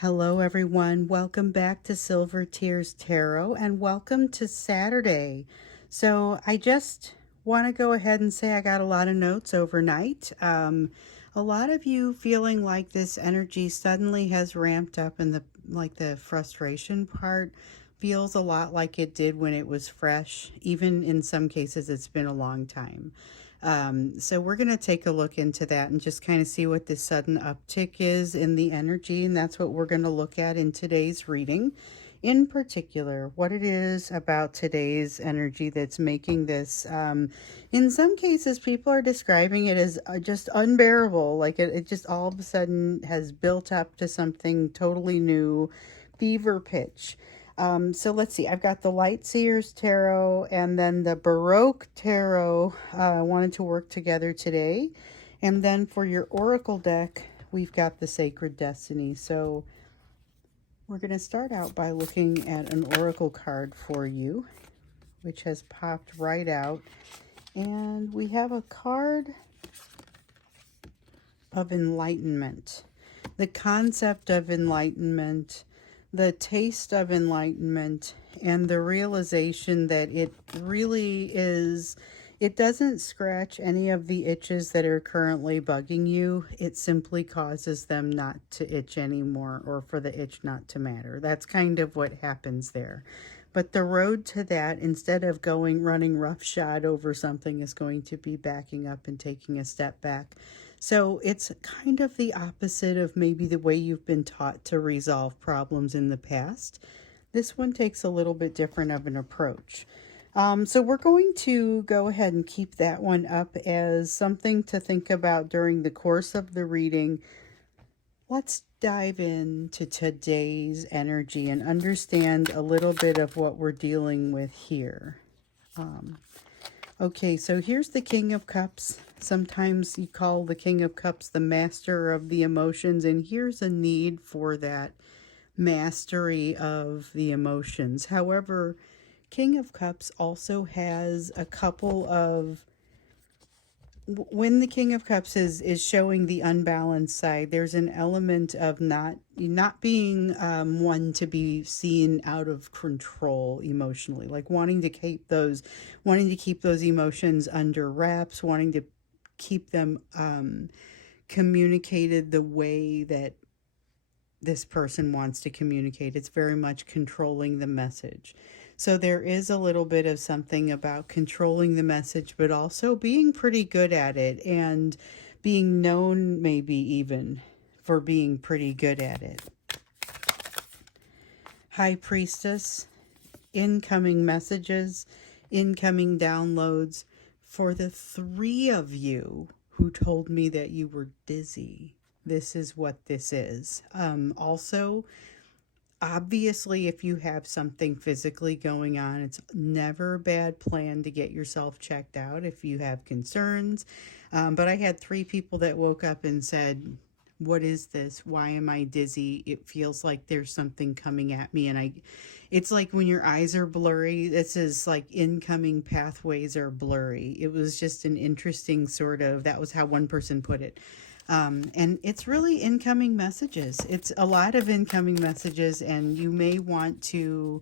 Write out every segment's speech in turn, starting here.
Hello, everyone. Welcome back to Silver Tears Tarot and welcome to Saturday. So, I just want to go ahead and say I got a lot of notes overnight. A lot of you feeling like this energy suddenly has ramped up, and the frustration part feels a lot like it did when it was fresh. Even in some cases, it's been a long time. So we're going to take a look into that and just kind of see what this sudden uptick is in the energy. And that's what we're going to look at in today's reading. In particular, what it is about today's energy that's making this, in some cases, people are describing it as just unbearable. Like it just all of a sudden has built up to something totally new, fever pitch. So let's see, I've got the Light Seers Tarot and then the Baroque Tarot. I wanted to work together today. And then for your Oracle deck, we've got the Sacred Destiny. So we're going to start out by looking at an Oracle card for you, which has popped right out. And we have a card of enlightenment, the concept of enlightenment, the taste of enlightenment, and the realization that it really is, it doesn't scratch any of the itches that are currently bugging you. It simply causes them not to itch anymore, or for the itch not to matter. That's kind of what happens there. But the road to that, instead of running roughshod over something, is going to be backing up and taking a step back. So it's kind of the opposite of maybe the way you've been taught to resolve problems in the past. This one takes a little bit different of an approach. So we're going to go ahead and keep that one up as something to think about during the course of the reading. Let's dive into today's energy and understand a little bit of what we're dealing with here. Okay, so here's the King of Cups. Sometimes you call the King of Cups the master of the emotions, and here's a need for that mastery of the emotions. However, King of Cups also has a couple of, when the King of Cups is showing the unbalanced side, there's an element of not being one to be seen out of control emotionally, like wanting to keep those emotions under wraps, wanting to keep them communicated the way that this person wants to communicate. It's very much controlling the message. So there is a little bit of something about controlling the message, but also being pretty good at it and being known maybe even for being pretty good at it. High Priestess, incoming messages, incoming downloads for the three of you who told me that you were dizzy. This is what this is. Also, obviously, if you have something physically going on, it's never a bad plan to get yourself checked out if you have concerns. But I had 3 people that woke up and said, what is this? Why am I dizzy? It feels like there's something coming at me. And it's like when your eyes are blurry, this is like incoming pathways are blurry. It was just an interesting that was how one person put it. And it's really incoming messages. It's a lot of incoming messages, and you may want to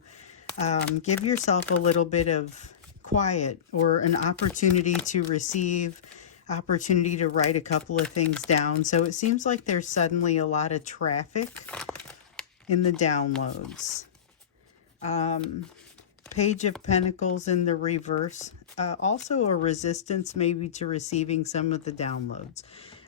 give yourself a little bit of quiet or an opportunity to receive, opportunity to write a couple of things down. So it seems like there's suddenly a lot of traffic in the downloads. Page of Pentacles in the reverse. Also a resistance maybe to receiving some of the downloads.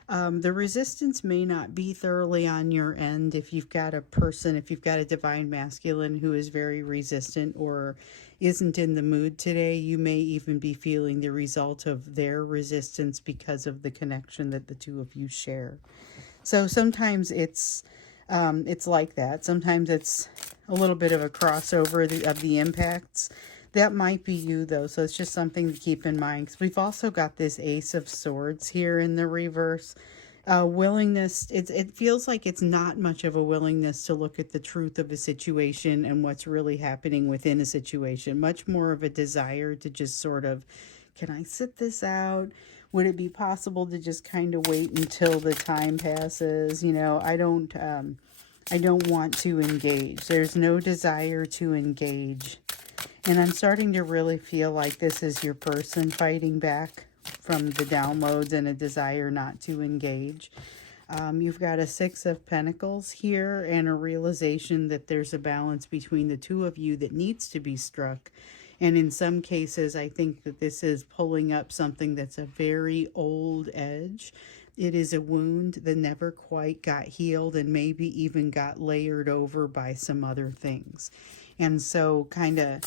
The resistance may not be thoroughly on your end. If you've got a divine masculine who is very resistant or isn't in the mood today, you may even be feeling the result of their resistance because of the connection that the two of you share. So sometimes it's like that. Sometimes it's a little bit of a crossover of the impacts. That might be you, though, so it's just something to keep in mind. Because we've also got this Ace of Swords here in the reverse. Willingness, it feels like it's not much of a willingness to look at the truth of a situation and what's really happening within a situation. Much more of a desire to just sort of, can I sit this out? Would it be possible to just kind of wait until the time passes? I don't want to engage. There's no desire to engage. And I'm starting to really feel like this is your person fighting back from the downloads and a desire not to engage. You've got a Six of Pentacles here and a realization that there's a balance between the two of you that needs to be struck. And in some cases, I think that this is pulling up something that's a very old edge. It is a wound that never quite got healed and maybe even got layered over by some other things. And so kind of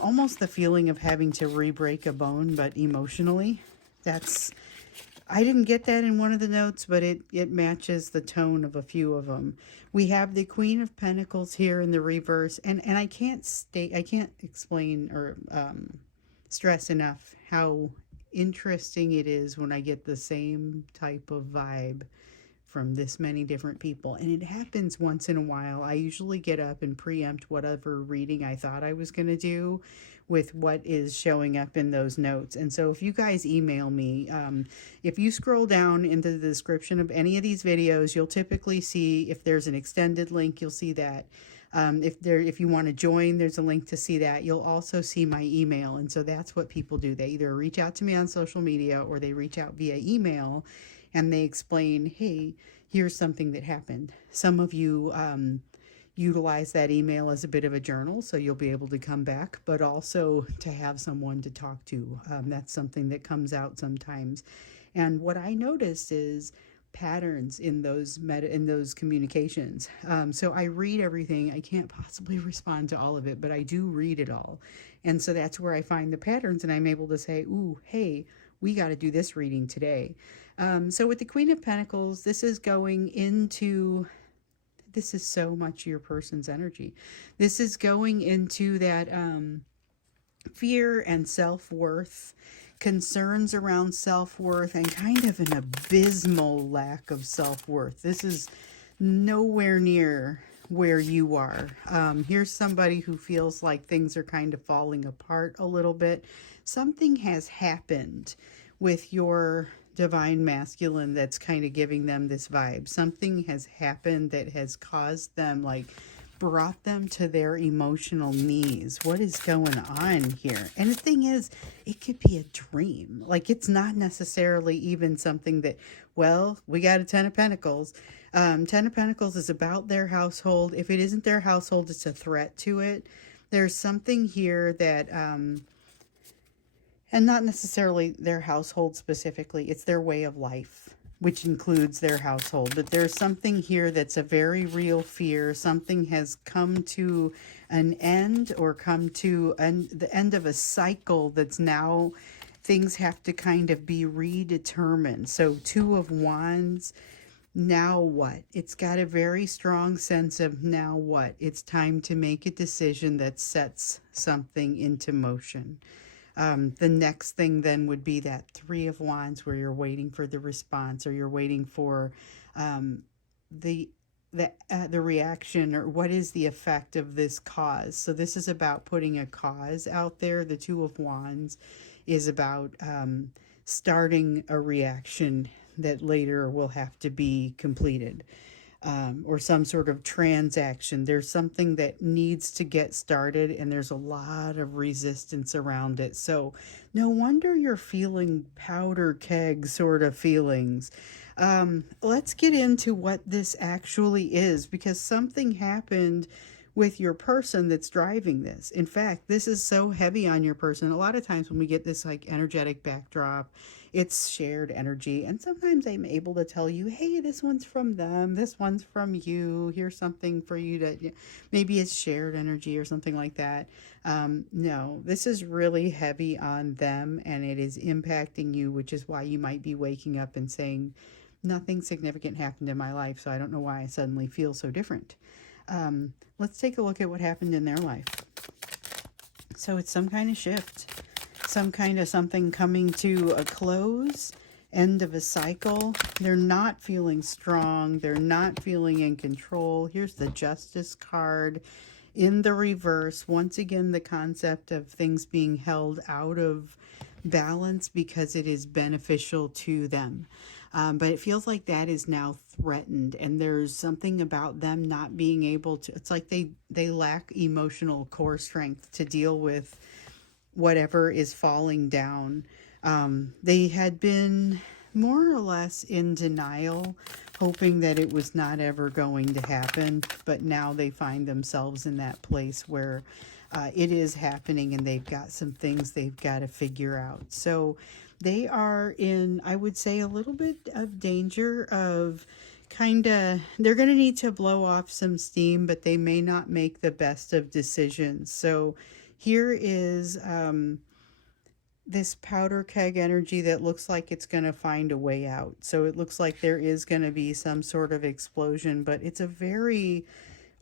almost the feeling of having to re-break a bone, but emotionally. I didn't get that in one of the notes, but it matches the tone of a few of them. We have the Queen of Pentacles here in the reverse, and I can't explain or stress enough how interesting it is when I get the same type of vibe from this many different people. And it happens once in a while. I usually get up and preempt whatever reading I thought I was going to do with what is showing up in those notes. And so if you guys email me, if you scroll down into the description of any of these videos, you'll typically see if there's an extended link, you'll see that. If you want to join, there's a link to see that. You'll also see my email. And so that's what people do. They either reach out to me on social media or they reach out via email and they explain, hey, here's something that happened. Some of you utilize that email as a bit of a journal, so you'll be able to come back, but also to have someone to talk to. That's something that comes out sometimes. And what I noticed is patterns in those communications. So I read everything. I can't possibly respond to all of it, but I do read it all. And so that's where I find the patterns, and I'm able to say, ooh, hey, we got to do this reading today. So with the Queen of Pentacles, this is so much your person's energy. This is going into that fear and self-worth, concerns around self-worth, and kind of an abysmal lack of self-worth. This is nowhere near where you are. Here's somebody who feels like things are kind of falling apart a little bit. Something has happened with your divine masculine that's kind of giving them this vibe. Something has happened that has caused them, like, brought them to their emotional knees. What is going on here? And the thing is, it could be a dream. Like, it's not necessarily even something that, well, we got a Ten of Pentacles. Ten of Pentacles is about their household. If it isn't their household, it's a threat to it. There's something here that and not necessarily their household specifically, it's their way of life, which includes their household. But there's something here that's a very real fear. Something has come to an end, or come to the end of a cycle that's now, things have to kind of be redetermined. So Two of Wands, now what? It's got a very strong sense of now what? It's time to make a decision that sets something into motion. The next thing then would be that Three of Wands, where you're waiting for the response, or you're waiting for the reaction, or what is the effect of this cause. So this is about putting a cause out there. The Two of Wands is about starting a reaction that later will have to be completed. Or some sort of transaction. There's something that needs to get started, and there's a lot of resistance around it. So no wonder you're feeling powder keg sort of feelings. Let's get into what this actually is, because something happened with your person that's driving this. In fact, this is so heavy on your person. A lot of times when we get this like energetic backdrop, it's shared energy. And sometimes I'm able to tell you, hey, this one's from them, this one's from you. Here's something for you to, maybe it's shared energy or something like that. No, this is really heavy on them, and it is impacting you, which is why you might be waking up and saying, nothing significant happened in my life, so I don't know why I suddenly feel so different. Let's take a look at what happened in their life. So it's some kind of shift, some kind of something coming to a close, end of a cycle. They're not feeling strong. They're not feeling in control. Here's the Justice card in the reverse. Once again, the concept of things being held out of balance because it is beneficial to them. But it feels like that is now threatened, and there's something about them not being able to, it's like they lack emotional core strength to deal with whatever is falling down. They had been more or less in denial, hoping that it was not ever going to happen, but now they find themselves in that place where it is happening, and they've got some things they've got to figure out. So they are in, I would say, a little bit of danger of they're going to need to blow off some steam, but they may not make the best of decisions. So here is this powder keg energy that looks like it's going to find a way out. So it looks like there is going to be some sort of explosion, but it's a very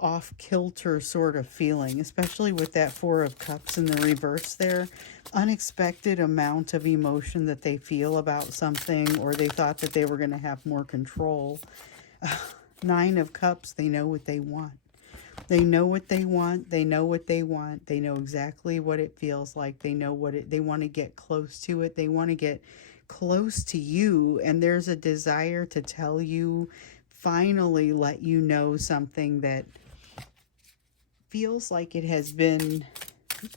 off kilter sort of feeling, especially with that Four of Cups in the reverse there. Unexpected amount of emotion that they feel about something, or they thought that they were going to have more control. Nine of Cups, they know what they want. They know what they want. They know what they want. They know exactly what it feels like. They know they want to get close to it. They want to get close to you. And there's a desire to tell you, finally let you know something that feels like it has been,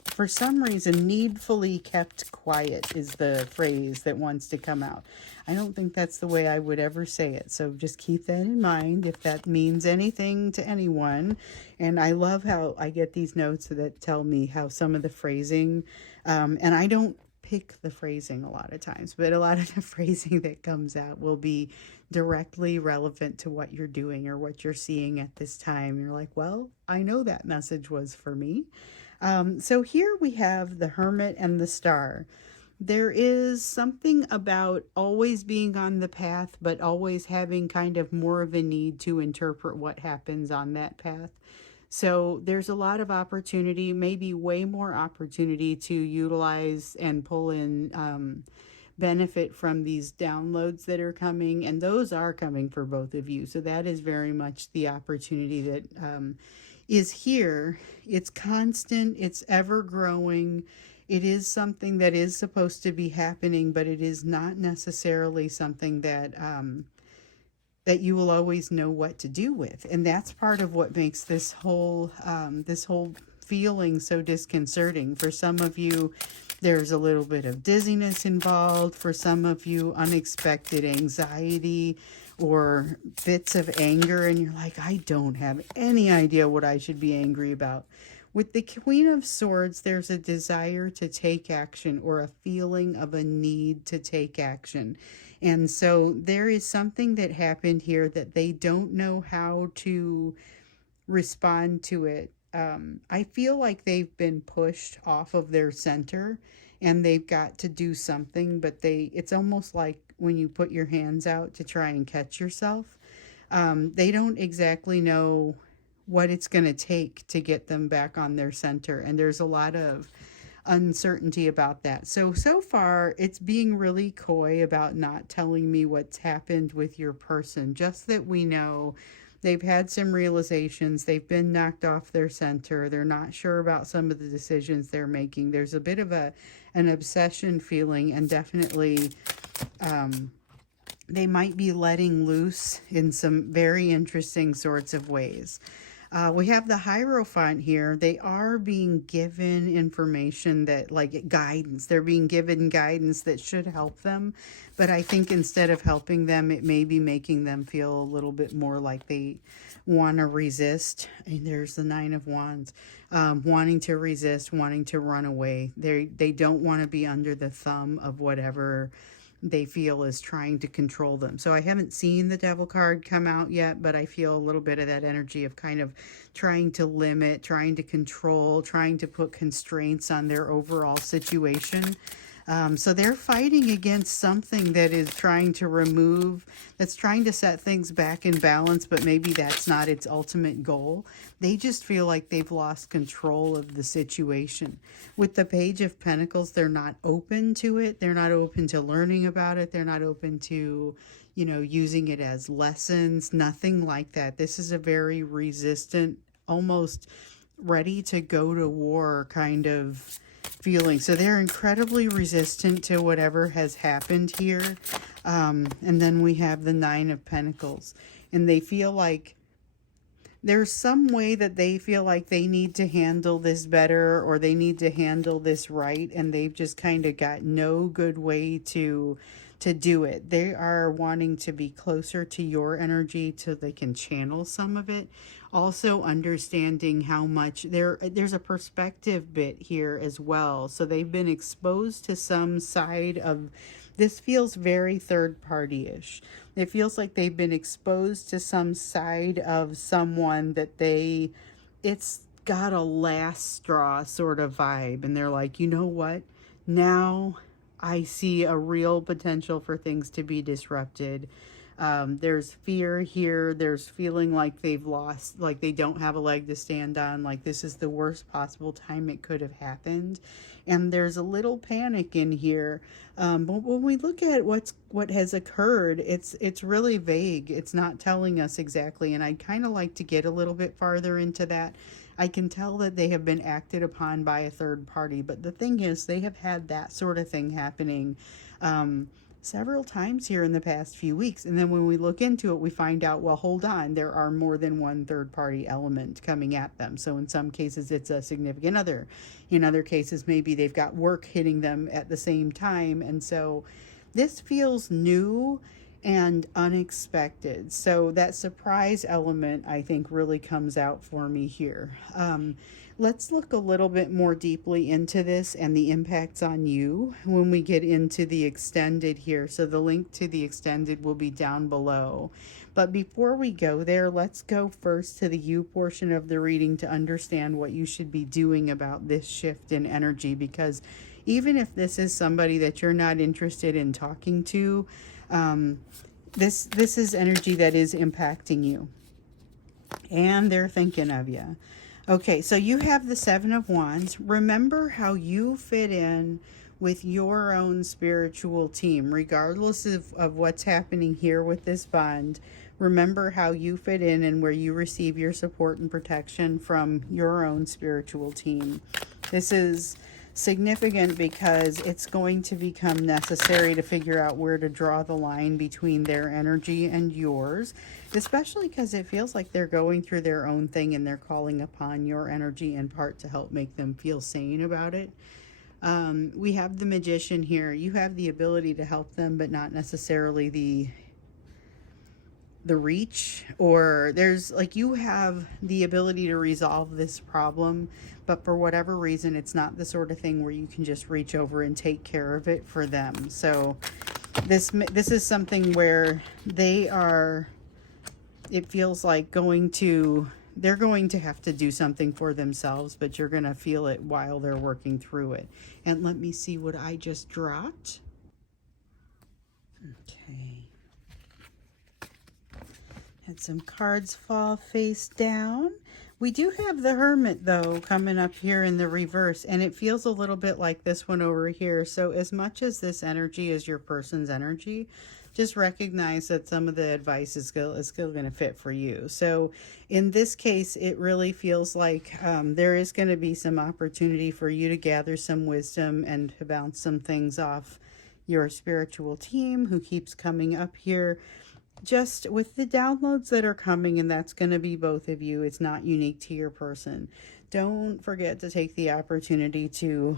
for some reason, needfully kept quiet is the phrase that wants to come out. I don't think that's the way I would ever say it. So just keep that in mind if that means anything to anyone. And I love how I get these notes that tell me how some of the phrasing, and I don't pick the phrasing a lot of times, but a lot of the phrasing that comes out will be directly relevant to what you're doing or what you're seeing at this time. You're like, well, I know that message was for me. So here we have the Hermit and the Star. There is something about always being on the path, but always having kind of more of a need to interpret what happens on that path. So there's a lot of opportunity, maybe way more opportunity to utilize and pull in benefit from these downloads that are coming. And those are coming for both of you. So that is very much the opportunity that is here. It's constant, it's ever growing. It is something that is supposed to be happening, but it is not necessarily something that that you will always know what to do with. And that's part of what makes this whole feeling so disconcerting. For some of you, there's a little bit of dizziness involved. For some of you, unexpected anxiety or bits of anger, and you're like, I don't have any idea what I should be angry about. With the Queen of Swords, there's a desire to take action, or a feeling of a need to take action. And so there is something that happened here that they don't know how to respond to it. I feel like they've been pushed off of their center and they've got to do something, but it's almost like when you put your hands out to try and catch yourself. They don't exactly know what it's going to take to get them back on their center. And there's a lot of uncertainty about that. So far, it's being really coy about not telling me what's happened with your person. Just that we know they've had some realizations. They've been knocked off their center. They're not sure about some of the decisions they're making. There's a bit of an obsession feeling, and definitely they might be letting loose in some very interesting sorts of ways. We have the Hierophant here. They are being given information that, like, guidance. They're being given guidance that should help them. But I think instead of helping them, it may be making them feel a little bit more like they want to resist. And there's the Nine of Wands. Wanting to resist, wanting to run away. They don't want to be under the thumb of whatever they feel is trying to control them. So I haven't seen the Devil card come out yet, but I feel a little bit of that energy of kind of trying to limit, trying to control, trying to put constraints on their overall situation. So they're fighting against something that is trying to remove, that's trying to set things back in balance, but maybe that's not its ultimate goal. They just feel like they've lost control of the situation. With the Page of Pentacles, they're not open to it. They're not open to learning about it. They're not open to, using it as lessons, nothing like that. This is a very resistant, almost ready to go to war kind of feeling. So they're incredibly resistant to whatever has happened here. And then we have the Nine of Pentacles. And they feel like there's some way that they feel like they need to handle this better, or they need to handle this right, and they've just kind of got no good way to do it. They are wanting to be closer to your energy so they can channel some of it. Also understanding how much there's a perspective bit here as well. So they've been exposed to some side of this. Feels very third party-ish. It feels like they've been exposed to some side of someone that it's got a last straw sort of vibe. And they're like, you know what? Now I see a real potential for things to be disrupted. There's fear here. There's feeling like they've lost, like they don't have a leg to stand on, like this is the worst possible time it could have happened. And there's a little panic in here. But when we look at what has occurred, it's really vague. It's not telling us exactly. And I'd kind of like to get a little bit farther into that. I can tell that they have been acted upon by a third party, but the thing is, they have had that sort of thing happening several times here in the past few weeks. And then when we look into it, we find out, well, hold on, there are more than one third party element coming at them. So in some cases, it's a significant other. In other cases, maybe they've got work hitting them at the same time. And so this feels new and unexpected. So that surprise element, I think, really comes out for me here. Let's look a little bit more deeply into this and the impacts on you when we get into the extended here. So the link to the extended will be down below. But before we go there, let's go first to the you portion of the reading to understand what you should be doing about this shift in energy. Because even if this is somebody that you're not interested in talking to, this is energy that is impacting you, and they're thinking of you. Okay, so you have the Seven of Wands. Remember how you fit in with your own spiritual team, regardless of what's happening here with this bond. Remember how you fit in and where you receive your support and protection from your own spiritual team. This is significant because it's going to become necessary to figure out where to draw the line between their energy and yours, especially because it feels like they're going through their own thing and they're calling upon your energy in part to help make them feel sane about it. We have the Magician here. You have the ability to help them, but not necessarily the reach, or there's like you have the ability to resolve this problem, but for whatever reason it's not the sort of thing where you can just reach over and take care of it for them. So this is something where it feels like they're going to have to do something for themselves, but you're going to feel it while they're working through it. And let me see what I just dropped. Okay. Had some cards fall face down. We do have the Hermit, though, coming up here in the reverse, and it feels a little bit like this one over here. So as much as this energy is your person's energy, just recognize that some of the advice is still going to fit for you. So in this case, it really feels like there is going to be some opportunity for you to gather some wisdom and to bounce some things off your spiritual team who keeps coming up here. Just with the downloads that are coming, and that's going to be both of you. It's not unique to your person. Don't forget to take the opportunity to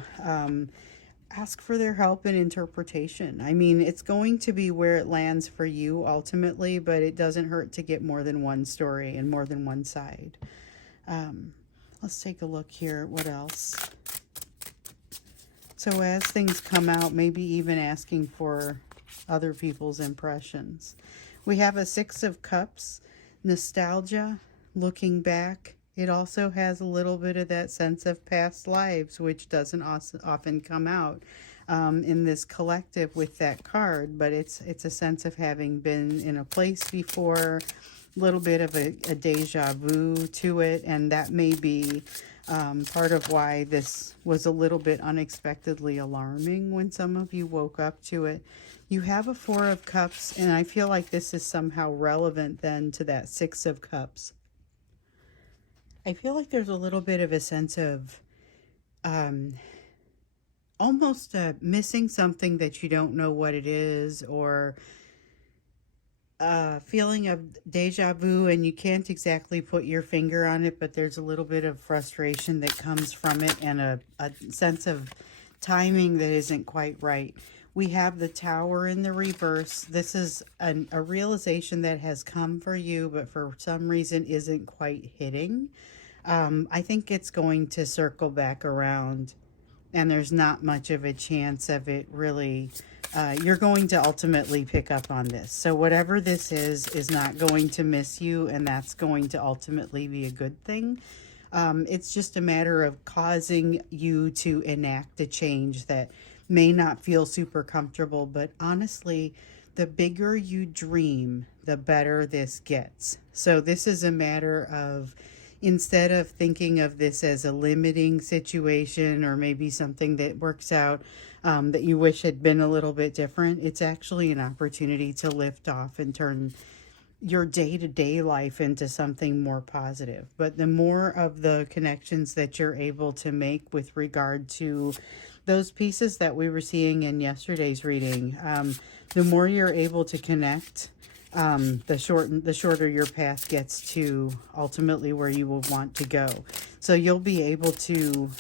ask for their help and interpretation. I mean, it's going to be where it lands for you ultimately, but it doesn't hurt to get more than one story and more than one side. Let's take a look here. What else? So as things come out, maybe even asking for other people's impressions. We have a Six of Cups, nostalgia, looking back. It also has a little bit of that sense of past lives, which doesn't often come out in this collective with that card, but it's a sense of having been in a place before, a little bit of a deja vu to it, and that may be part of why this was a little bit unexpectedly alarming when some of you woke up to it. You have a Four of Cups, and I feel like this is somehow relevant then to that Six of Cups. I feel like there's a little bit of a sense of almost missing something that you don't know what it is, or feeling of deja vu, and you can't exactly put your finger on it, but there's a little bit of frustration that comes from it, and a sense of timing that isn't quite right. We have the Tower in the reverse. This is a realization that has come for you, but for some reason isn't quite hitting. I think it's going to circle back around, and there's not much of a chance of it really. You're going to ultimately pick up on this. So, whatever this is not going to miss you, and that's going to ultimately be a good thing. It's just a matter of causing you to enact a change that may not feel super comfortable, but honestly, the bigger you dream, the better this gets. So, this is a matter of, instead of thinking of this as a limiting situation or maybe something that works out that you wish had been a little bit different, it's actually an opportunity to lift off and turn your day-to-day life into something more positive. But the more of the connections that you're able to make with regard to those pieces that we were seeing in yesterday's reading, the more you're able to connect, the shorter your path gets to ultimately where you will want to go. So you'll be able to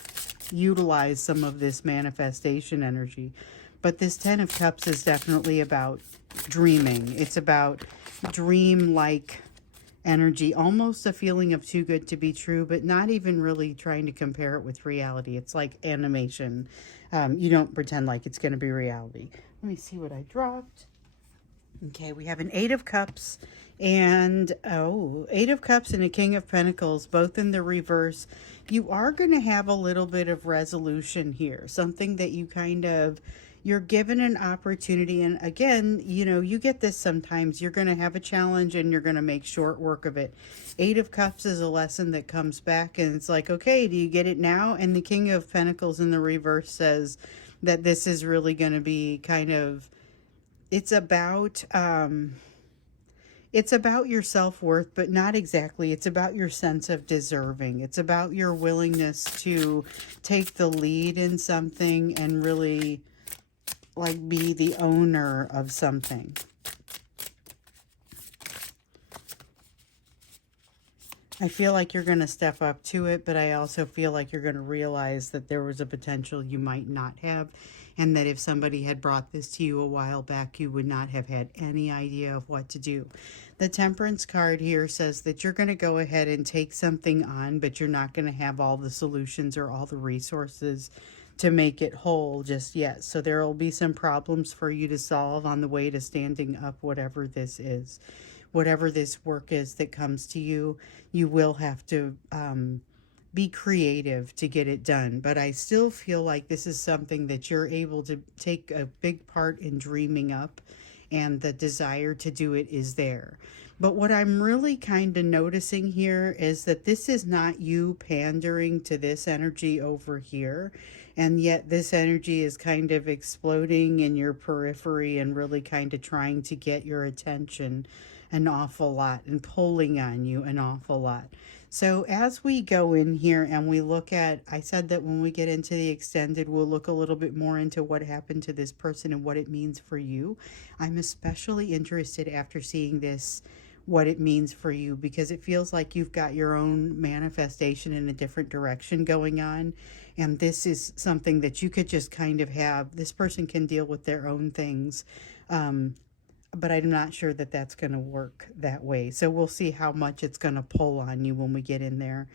utilize some of this manifestation energy. But this Ten of Cups is definitely about dreaming. It's about dream-like energy, almost a feeling of too good to be true, but not even really trying to compare it with reality. It's like animation. You don't pretend like it's going to be reality. Let me see what I dropped. Okay, we have an Eight of Cups and Eight of Cups and a King of Pentacles, both in the reverse. You are going to have a little bit of resolution here, something that you're given an opportunity. And again, you get this sometimes. You're going to have a challenge and you're going to make short work of it. Eight of Cups is a lesson that comes back, and it's like, okay, do you get it now? And the King of Pentacles in the reverse says that this is really going to be it's about your self-worth, but not exactly. It's about your sense of deserving. It's about your willingness to take the lead in something and really be the owner of something. I feel like you're going to step up to it, but I also feel like you're going to realize that there was a potential you might not have, and that if somebody had brought this to you a while back, you would not have had any idea of what to do. The Temperance card here says that you're going to go ahead and take something on, but you're not going to have all the solutions or all the resources to make it whole just yet. So there will be some problems for you to solve on the way to standing up, whatever this is. Whatever this work is that comes to you, you will have to be creative to get it done. But I still feel like this is something that you're able to take a big part in dreaming up, and the desire to do it is there. But what I'm really kind of noticing here is that this is not you pandering to this energy over here. And yet this energy is kind of exploding in your periphery and really kind of trying to get your attention an awful lot and pulling on you an awful lot. So as we go in here and we look at, I said that when we get into the extended, we'll look a little bit more into what happened to this person and what it means for you. I'm especially interested after seeing this, what it means for you, because it feels like you've got your own manifestation in a different direction going on. And this is something that you could just kind of have. This person can deal with their own things. But I'm not sure that that's going to work that way. So we'll see how much it's going to pull on you when we get in there.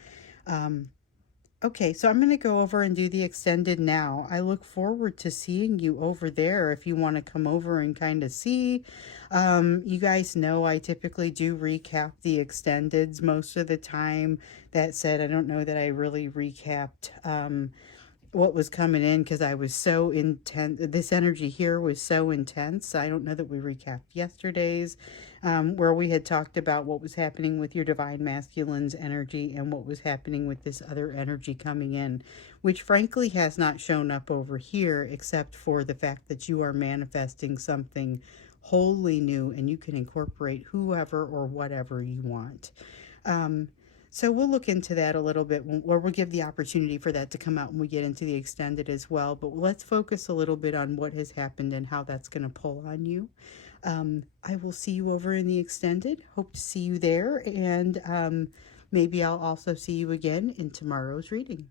Okay, so I'm going to go over and do the extended now. I look forward to seeing you over there if you want to come over and kind of see. You guys know I typically do recap the extendeds most of the time. That said, I don't know that I really recapped what was coming in, because I was so intense. This energy here was so intense. I don't know that we recapped yesterday's, where we had talked about what was happening with your divine masculine's energy and what was happening with this other energy coming in, which frankly has not shown up over here, except for the fact that you are manifesting something wholly new and you can incorporate whoever or whatever you want. So we'll look into that a little bit, or we'll give the opportunity for that to come out when we get into the extended as well. But let's focus a little bit on what has happened and how that's going to pull on you. I will see you over in the extended. Hope to see you there, and maybe I'll also see you again in tomorrow's reading.